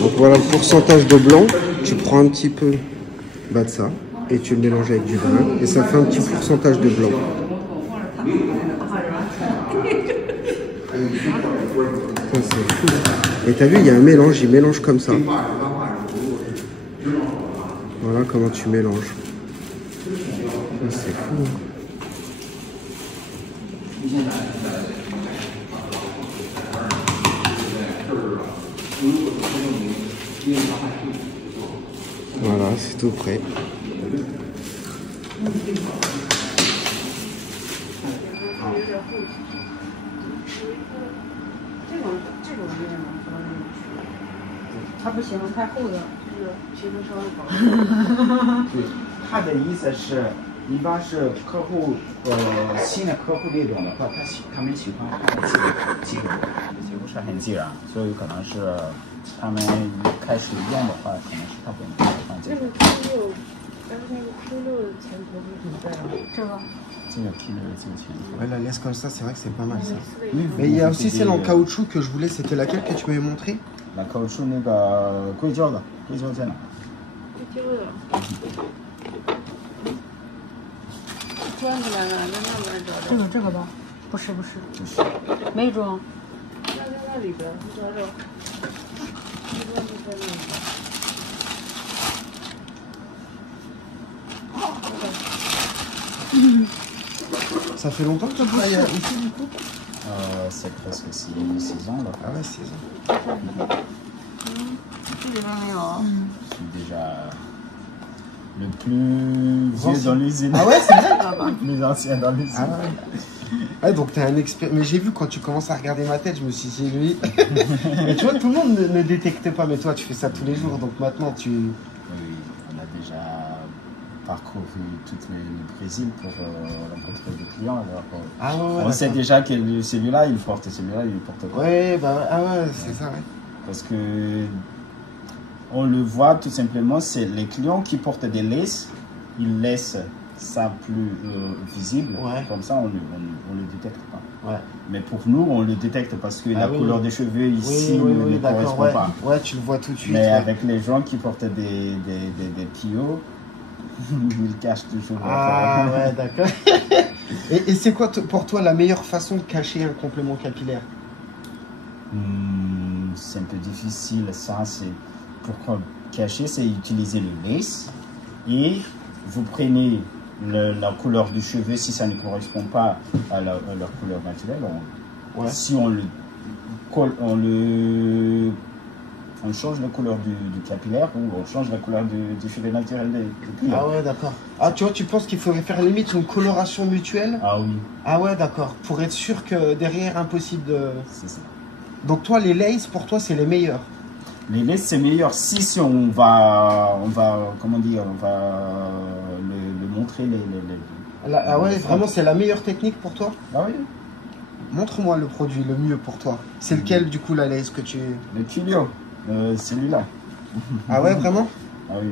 Donc voilà le pourcentage de blanc. Tu prends un petit peu de ça et tu le mélanges avec du brun. Et ça fait un petit pourcentage de blanc. Ça, c'est fou. Et t'as vu, il y a un mélange, il mélange comme ça. Voilà comment tu mélanges. Ça, c'est fou. Voilà, c'est tout prêt. Ouais, la laisse comme ça, c'est vrai que c'est pas mal ça. Mais il y a aussi celle en caoutchouc que je voulais, c'était laquelle que tu m'avais montré? La caoutchouc, que贵州的，贵州在哪？贵州的。这个吧，不是，没装。那在那里边，你找找。Ça fait longtemps que tu travailles ici du coup? C'est presque 6 ans là. Ah ouais, 6 ans. Je suis déjà le plus vieux dans l'usine. Ah ouais, c'est vrai? Le plus ancien dans l'usine. Ah ouais. Ouais, donc t'es un expert. Mais j'ai vu quand tu commences à regarder ma tête, je me suis dit, lui. Mais tu vois, tout le monde ne détecte pas, mais toi, tu fais ça tous les jours, donc maintenant tu. Oui, on a déjà parcouru tout le Brésil pour rencontrer des clients. Alors, ah ouais, on sait déjà que celui-là, il porte celui-là, il porte pas. Ouais, bah ah ouais, c'est ça, ouais. Parce que on le voit tout simplement, c'est les clients qui portent des laces, ils laissent ça plus visible, ouais. Comme ça on le détecte pas. Ouais. Mais pour nous, on le détecte parce que la couleur des cheveux ici ne correspond pas. Ouais, tu le vois tout de suite. Mais avec les gens qui portent des PO, ils cachent toujours. Ah ouais, d'accord. Et c'est quoi pour toi la meilleure façon de cacher un complément capillaire? C'est un peu difficile, ça. C'est pour cacher, c'est utiliser le lace et vous prenez la couleur du cheveu si ça ne correspond pas à leur couleur naturelle. Si on le colle, on change la couleur du capillaire ou on change la couleur du cheveu naturel des clients. Ah ouais, d'accord. Ah, tu vois, tu penses qu'il faudrait faire limite une coloration mutuelle? Ah oui. Ah ouais, d'accord. Pour être sûr que derrière, impossible de... C'est ça. Donc toi, les laces, pour toi, c'est les meilleurs? Les laces, c'est meilleur si on va, comment dire, on va le montrer Ah ouais, vraiment, c'est la meilleure technique pour toi? Ah oui. Montre-moi le produit le mieux pour toi. C'est lequel, du coup, la lace que tu... Le Tulio, celui-là. Ah ouais, vraiment? Ah oui.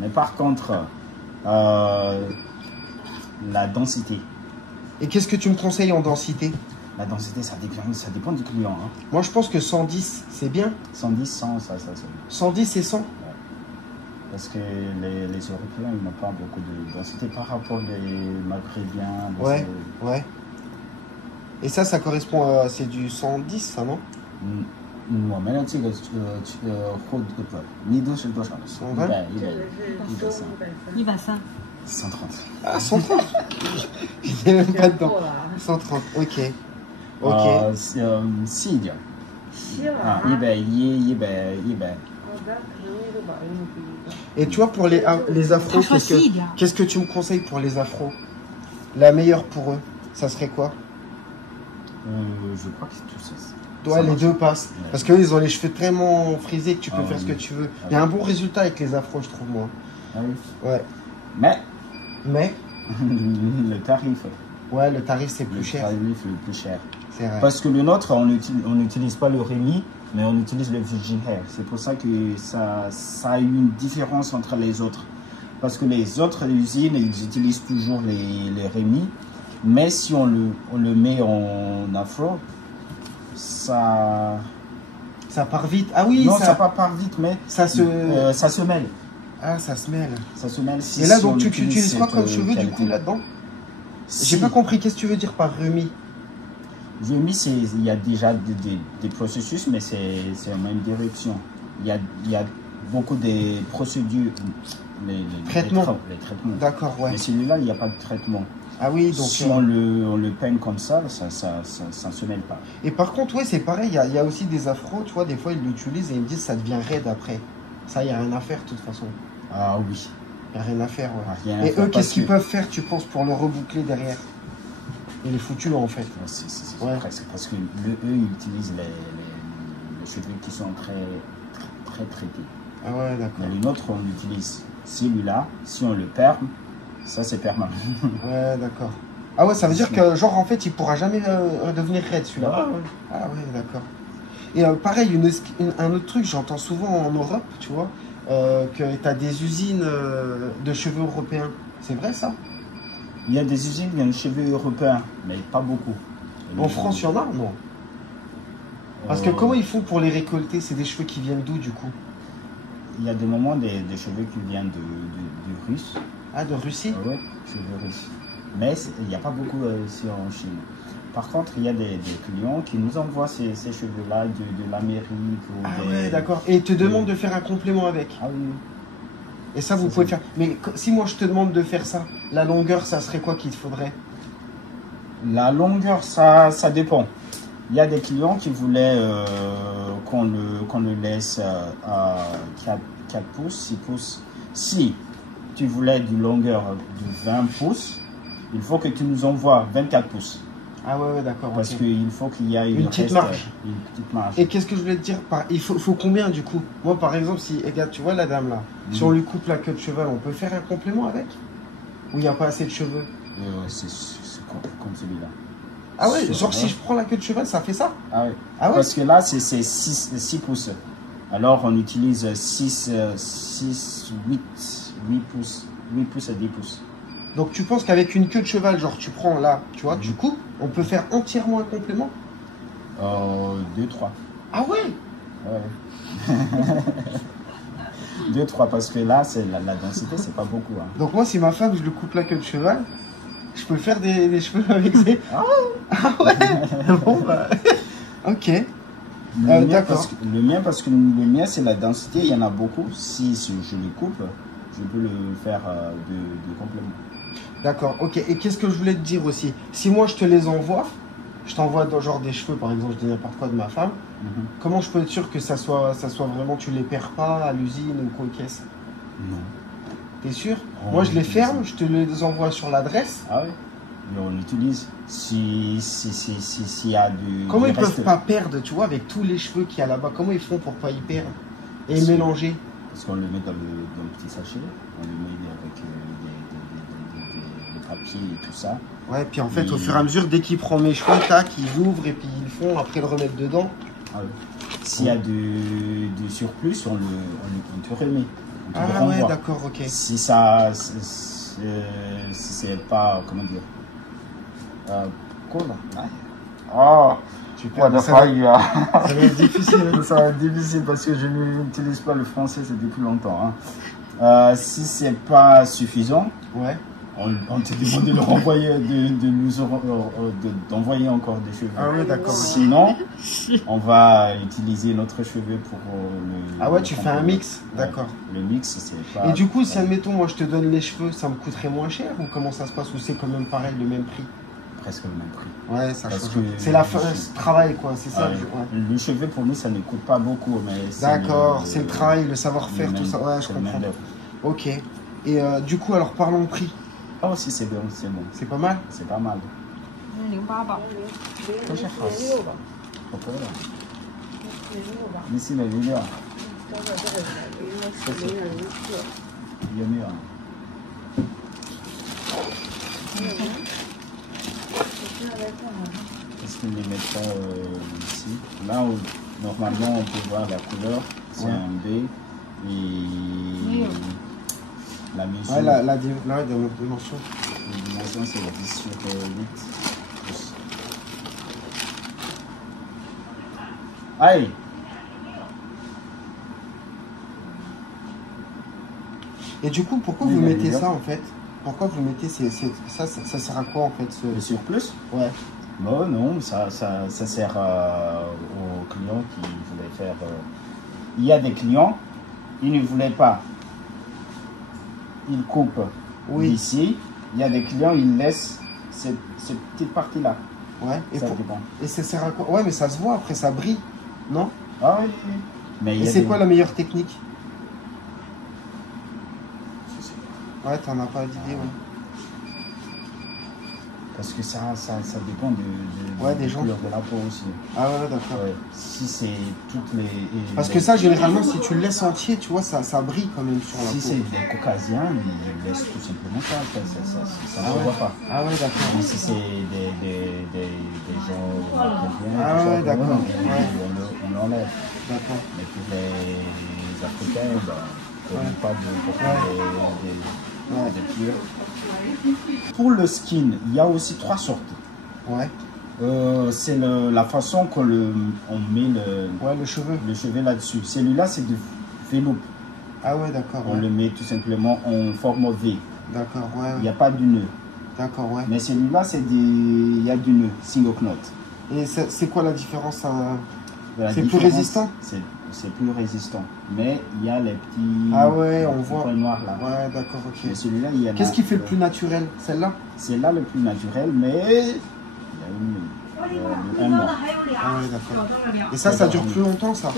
Mais par contre, la densité. Et qu'est-ce que tu me conseilles en densité? La densité, ça dépend du client. Hein. Moi, je pense que 110, c'est bien. 110, 100, ça. 110 et 100? Ouais. Parce que les Européens, ils n'ont pas beaucoup de densité par rapport aux Maghrébins. Ouais, ouais. Et ça correspond à... C'est du 110, ça, non? 我们这个密度是多少？130。130。Ah, 130. Il n'y a même pas dedans. 130, ok. Ok. 细一点。啊，110，100。Et tu vois, pour les afros, qu'est-ce que tu me conseilles pour les afros? La meilleure pour eux, ça serait quoi? Je crois que c'est tout ça. Ouais, les deux passent. Ouais. Parce qu'eux, ils ont les cheveux tellement frisés que tu peux faire ce que tu veux. Il y a un bon résultat avec les afros, je trouve, moi. Ah oui. Ouais. Mais le tarif. Ouais, le tarif, c'est plus cher. Le tarif est plus cher. C'est vrai. Parce que le nôtre, on n'utilise pas le Rémi, mais on utilise le Virgin Hair. C'est pour ça que ça a une différence entre les autres. Parce que les autres usines, ils utilisent toujours les Rémi. Mais si on le met en afro, ça Ça part vite. Ah oui, non, ça part vite, mais ça se mêle. Ah, ça se mêle. Ça se mêle. Et là, donc, tu utilises quoi comme cheveux, du coup, là-dedans? J'ai pas compris. Qu'est-ce que tu veux dire par remis? Remis, il y a déjà des processus, mais c'est en même direction. Il y a beaucoup de procédures. Les traitements. D'accord, ouais. Mais celui-là, il n'y a pas de traitement. Ah oui, donc... Si on le peigne comme ça ne se mêle pas. Et par contre, ouais, c'est pareil, il y a aussi des afros, tu vois, des fois, ils l'utilisent et ils me disent ça devient raide après. Ça, il n'y a rien à faire, de toute façon. Ah oui. Il n'y a rien à faire, ouais. Rien et eux, qu'est-ce qu'ils peuvent faire, tu penses, pour le reboucler derrière? Il est foutu, en fait. Ouais, c'est parce que eux, ils utilisent les cheveux qui sont très traités. Ah ouais, d'accord. Mais le nôtre, on utilise celui-là, si on le perd, ça c'est permanent. Ouais, d'accord. Ah ouais, ça veut dire que, genre, en fait, il pourra jamais devenir raide, celui-là. Ah ouais. Ah ouais, d'accord. Et pareil, un autre truc, j'entends souvent en Europe, tu vois, que tu as des usines de cheveux européens. C'est vrai, ça? Il y a des usines de cheveux européens, mais pas beaucoup. En France, il y en a, non? Parce que comment ils font pour les récolter? C'est des cheveux qui viennent d'où, du coup? Il y a des moments des cheveux qui viennent de Russie. Ah, de Russie? Oui, cheveux russes. Mais il n'y a pas beaucoup ici en Chine. Par contre, il y a des clients qui nous envoient ces cheveux-là de l'Amérique. Ah ouais, d'accord. Et ils te demandent de faire un complément avec? Ah oui. Et ça, vous pouvez faire. Mais si moi je te demande de faire ça, la longueur, ça serait quoi qu'il te faudrait? La longueur, ça dépend. Il y a des clients qui voulaient qu'on le laisse à 4 pouces, 6 pouces. Si tu voulais d'une longueur de 20 pouces, il faut que tu nous envoies 24 pouces. Ah ouais, d'accord. Parce qu'il faut qu'il y ait une petite marge. Une petite marge. Et qu'est-ce que je voulais te dire? Il faut combien du coup? Moi par exemple, si, regarde, tu vois la dame là, si on lui coupe la queue de cheval, on peut faire un complément avec? Ou il n'y a pas assez de cheveux? C'est comme celui-là. Ah ouais, genre si je prends la queue de cheval, ça fait ça? Ah ouais. Ah ouais? Parce que là, c'est 6 pouces. Alors on utilise 8 pouces. 8 pouces à 10 pouces. Donc tu penses qu'avec une queue de cheval, genre tu prends là, tu vois, tu coupes, on peut faire entièrement un complément? 2, 3. Ah ouais? Ouais. 2, 3, parce que là, la densité, c'est pas beaucoup. Hein. Donc moi, si ma femme, je lui coupe la queue de cheval, je peux faire des cheveux avec des... Ah ouais. Bon, bah... Ok. D'accord. Le mien, parce que le mien, c'est la densité, il y en a beaucoup. Si je le coupe, je peux le faire de complément. D'accord, ok. Et qu'est-ce que je voulais te dire aussi? Si moi, je te les envoie, je t'envoie genre des cheveux, par exemple, je dis n'importe quoi de ma femme, comment je peux être sûr que ça soit vraiment, tu les perds pas à l'usine ou quoi qu'est-ce? Non. T'es sûr? Moi, je les ferme, je te les envoie sur l'adresse. Ah oui. Et on l'utilise. S'il y a du... Comment ils peuvent pas perdre, tu vois, avec tous les cheveux qu'il y a là-bas? Comment ils font pour pas y perdre? Et mélanger? Parce qu'on le met dans le petit sachet, on le met avec des papiers et tout ça. Ouais, puis en fait, au fur et à mesure, dès qu'il prend mes cheveux, tac, ils ouvrent et puis ils le font, après le remettre dedans. Ah oui. S'il y a du surplus, on te remet. Ah ouais, d'accord, ok. Si ça... c'est pas... Comment dire Quoi là? Oh, super, ça va être difficile. Hein. Ça va être difficile parce que je n'utilise pas le français, c'est depuis longtemps. Hein. Si c'est pas suffisant, ouais. On te demande de le renvoyer, d'envoyer encore des cheveux. Ah oui, d'accord. Sinon, on va utiliser notre cheveu pour le... Ah ouais, tu fais un mix, d'accord. Le mix, c'est pas... Et du coup, si admettons, moi je te donne les cheveux, ça me coûterait moins cher ou comment ça se passe? Ou c'est quand même pareil, le même prix? Presque le même prix. Ouais, ça change. C'est la fin, ce travail quoi, c'est ça. Ouais. Le cheveu pour nous, ça ne coûte pas beaucoup, mais... D'accord, c'est le travail, le savoir-faire, tout ça. Ouais, je comprends. Ok. Et du coup, alors parlons prix. Oh, si c'est bon, c'est bon. C'est pas mal? C'est pas mal. 08都是好事。我可以了。你是哪个料？有没有啊？ Est-ce qu'on les mettra ici? Là où normalement on peut voir la couleur, c'est un B et la mesure. Ouais, la dimension. La dimension c'est 10 sur 8. Aïe! Et du coup, pourquoi vous mettez ça en fait? Pourquoi vous mettez ça sert à quoi en fait Le surplus? Ouais. Bon, non, ça sert aux clients qui voulaient faire... Il y a des clients, ils ne voulaient pas. Ils coupent ici. Il y a des clients, ils laissent cette petite partie-là. Ouais. Et ça sert à quoi? Ouais, mais ça se voit après, ça brille, non? Ah oui. Mais et c'est quoi la meilleure technique? Ouais, t'en as pas d'idée, ouais. Parce que ça dépend des gens. couleur de la peau aussi. Ah ouais, d'accord. Ouais. Si c'est toutes les... Parce que ça, généralement, si tu le laisses entier, tu vois, ça brille quand même sur la peau. Si c'est des caucasiens, ils laissent tout simplement ça. Ça ne se voit pas. Ah ouais, d'accord. Mais si c'est des gens bien, ah ouais, d'accord. On l'enlève. D'accord. Mais pour les Africains, on n'a pas de cuir. Pour le skin, il y a aussi 3 sortes. Ouais. C'est la façon qu'on met le cheveu là-dessus. Celui-là, c'est du velours. Ah ouais, d'accord. On le met tout simplement en forme V. D'accord, ouais. Il n'y a pas de nœud. D'accord, ouais. Mais celui-là, il y a du nœud, single knot. Et c'est quoi la différence? C'est plus résistant? C'est plus résistant. Mais il y a les petits... Ah ouais, on voit. Points noirs là. Ouais, d'accord, ok. Mais celui-là, il y a... Qu'est-ce qui fait le plus naturel? Celle-là? C'est là le plus naturel, mais... Il y a un mois. Ah ouais, d'accord. Et ça dure plus longtemps, ça?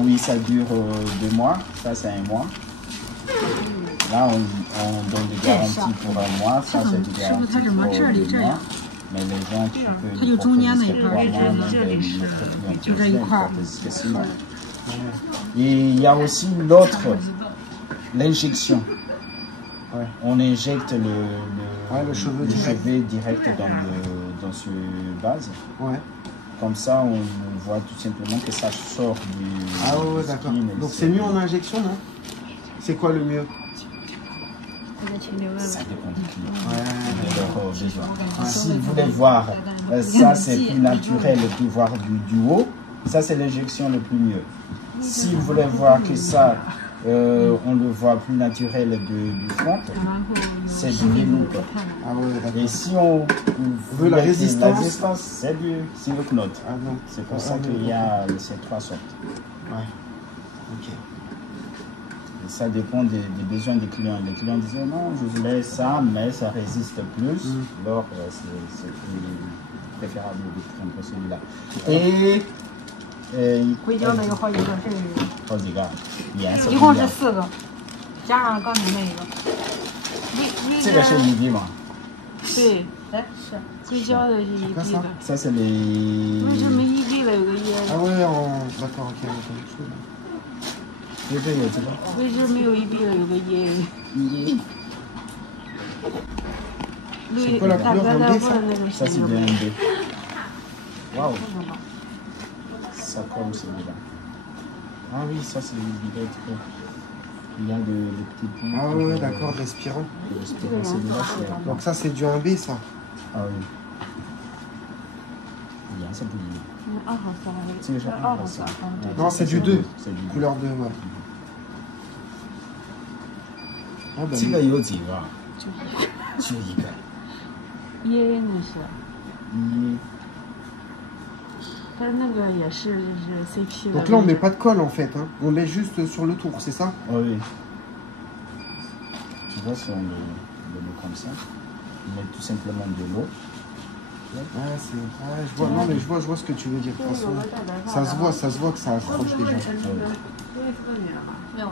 Oui, ça dure 2 mois. Ça, c'est 1 mois. Là, on donne des garanties pour 1 mois. Ça, c'est des garanties pour 2 mois. Mais les gens qui peuvent et il y a aussi l'autre, l'injection. Ouais. On injecte le cheveu direct dans ce base. Ouais. Comme ça, on voit tout simplement que ça sort du... Ah ouais, d'accord. Donc c'est mieux en injection, non? C'est quoi le mieux? Ça dépend du client. Ouais. Si vous voulez voir, ça c'est plus naturel et puis voir du haut, ça c'est l'injection le plus mieux. Si vous voulez voir que ça, on le voit plus naturel du front, c'est du velours. Ah ouais, d'accord. Et si on veut la résistance, c'est du single knot. Ah non. C'est pour ça qu'il y a ces 3 sortes. Ouais. Ok. Et ça dépend des besoins des clients. Les clients disaient non, je voulais ça, mais ça résiste plus. Alors c'est plus préférable de prendre celui-là. Et 硅胶的有好几个，好几个，颜色一共是4个，加上刚才那个。这个是1B吗？对，哎是硅胶的是1B的。ça c'est les。为什么1B的有个椰？ Ah ouais, d'accord, ok. 对对有这个。为什么没有1B的有个椰？C'est quoi la couleur d'un B, ça? Ça c'est bien un B. Waouh. Ça comme celui-là. Ah oui, ça c'est il y a des petits points. Ah ouais, d'accord, respirant. Donc ça c'est du 1B, ça? Ah oui. Il y a ça pour Non, c'est du 2. Couleur 2, ouais. Ah bah, 这个有几个？就一个。椰那是。1。但那个也是就是 CP。 Donc là on met pas de colle en fait, hein. On met juste sur le tour, c'est ça? Oui. Tu vois si on le met comme ça, on met tout simplement de l'eau. Ouais, je vois, non mais je vois ce que tu veux dire. De toute façon, ça se voit que ça accroche déjà. Ah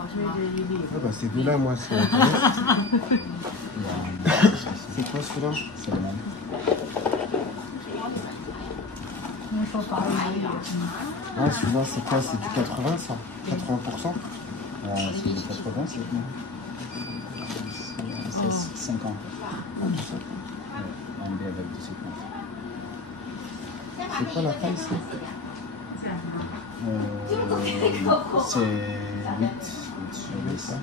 bah c'est de là moi, c'est. C'est quoi celui-là? C'est le même. Ah celui-là c'est quoi? C'est du 80 ça? 80%? C'est du 80, c'est bien. C'est 50. Ah, du 50. On est avec du 50. C'est quoi la taille ça? C'est 8 sur 10.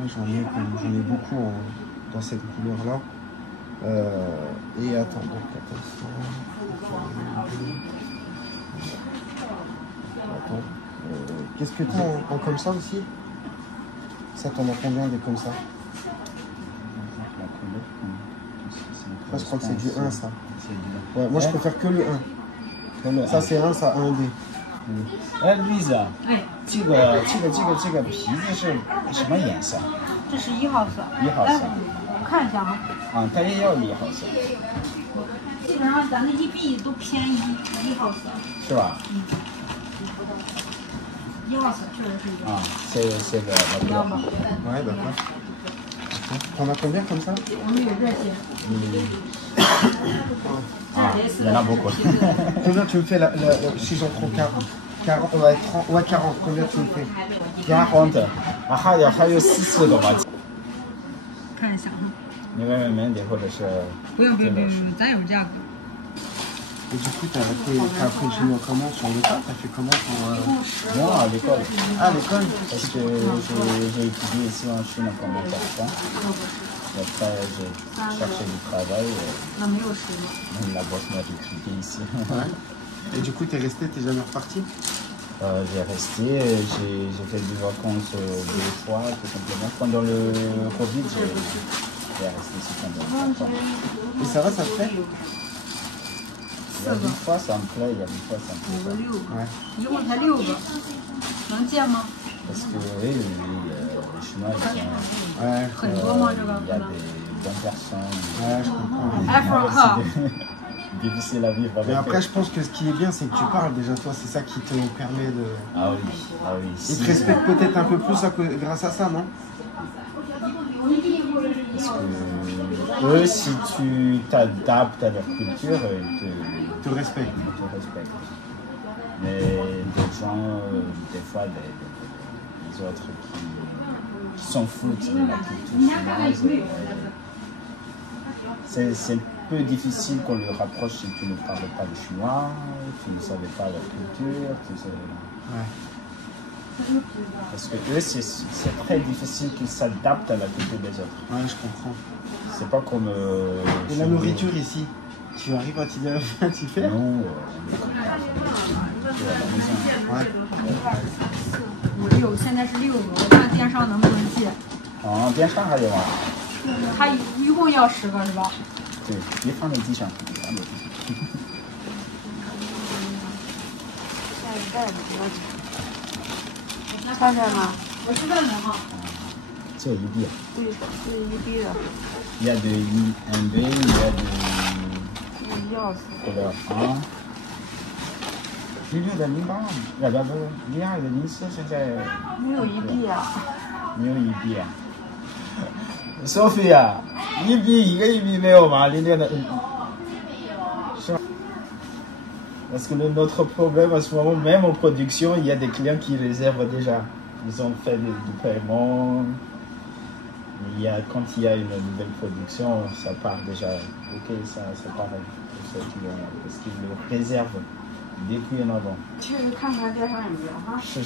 Ouais, j'en ai beaucoup dans cette couleur là. Et attends, donc attention. Attends. Qu'est-ce que tu as en comme ça aussi? Ça, t'en as combien des comme ça? Ça, je crois que c'est du 1, ça. Ouais, moi, je préfère que le 1. Ça, c'est 1, ça, 1D. 哎，Lisa，这个皮子是什么颜色？这是1号色。1号色。我看一下啊。啊，它也要1号色。基本上咱的1B都偏1号色。是吧？1号色确实是一个。啊，这个一样吧。Ouais, d'accord. T'en as combien comme ça? On a有这些。Ah, il y en a beaucoup. Combien tu me fais si j'en prends 40, ouais, 30, ouais, 40, combien tu me fais? 40啊，还有40个吧。看一下哈。你问问门迪或者是。不用，咱有价格。Et du coup, t'as appris le chinois comment sur le tas? T'as fait comment pour... Non, à l'école. Ah, à l'école? Parce que j'ai étudié ici en Chine pendant 4 ans. Et après, j'ai cherché du travail. La boîte m'a recruté ici. Ouais. Et du coup, t'es resté, t'es jamais reparti? J'ai resté, j'ai fait des vacances 2 fois, tout simplement. Pendant le Covid, j'ai resté ici pendant 4 ans. Et ça va, ça te plaît? Il y a des fois ça me plaît, il y a des fois ça me plaît pas. Ouais. 一共才6个，能借吗？ Parce que oui, les Chinois, ils sont... Ouais. 很多吗？这个 Il y a des bonnes personnes. Ouais, je comprends. Africa. Difficile à vivre avec. Mais après, je pense que ce qui est bien, c'est que tu parles déjà, toi, c'est ça qui te permet de... Ah oui, ah oui. Ils te respectent peut-être un peu plus grâce à ça, non? Parce que eux, si tu t'adaptes à leur culture, ils te respectent. Ils te respectent. Mais des gens, des fois, des autres qui s'en foutent de la culture chinoise, c'est un peu difficile qu'on leur rapproche si tu ne parles pas le chinois, tu ne savais pas leur culture. Ouais. Parce que eux, c'est très difficile qu'ils s'adaptent à la culture des autres. Ouais, je comprends. C'est pas comme... Et la nourriture ici, tu arrives à t'y faire? Non, on est à la maison. Ouais. 6，现在是6个，我看电商能不能借。啊，电商还有啊？他一共要10个是吧？对，别放在地上，放在地上。下一袋子多少钱？看看吗？我去问问哈。这一币。对，这是1B的。Il y a de 1B, il y a de... 1号色。couleur 1。6的0八，不02的04现在。没有1B啊。没有1B啊。Sophie 啊，1B 一个1B没有吗？06的。是吧？Parce que notre problème à ce moment, même en production, il y a des clients qui réservent déjà. Ils ont fait du paiement. Quand il y a une nouvelle production, ça part déjà. Ok, ça part avec ce client-là. Parce qu'ils le réservent depuis en avant. 去看看电商有没有哈。是。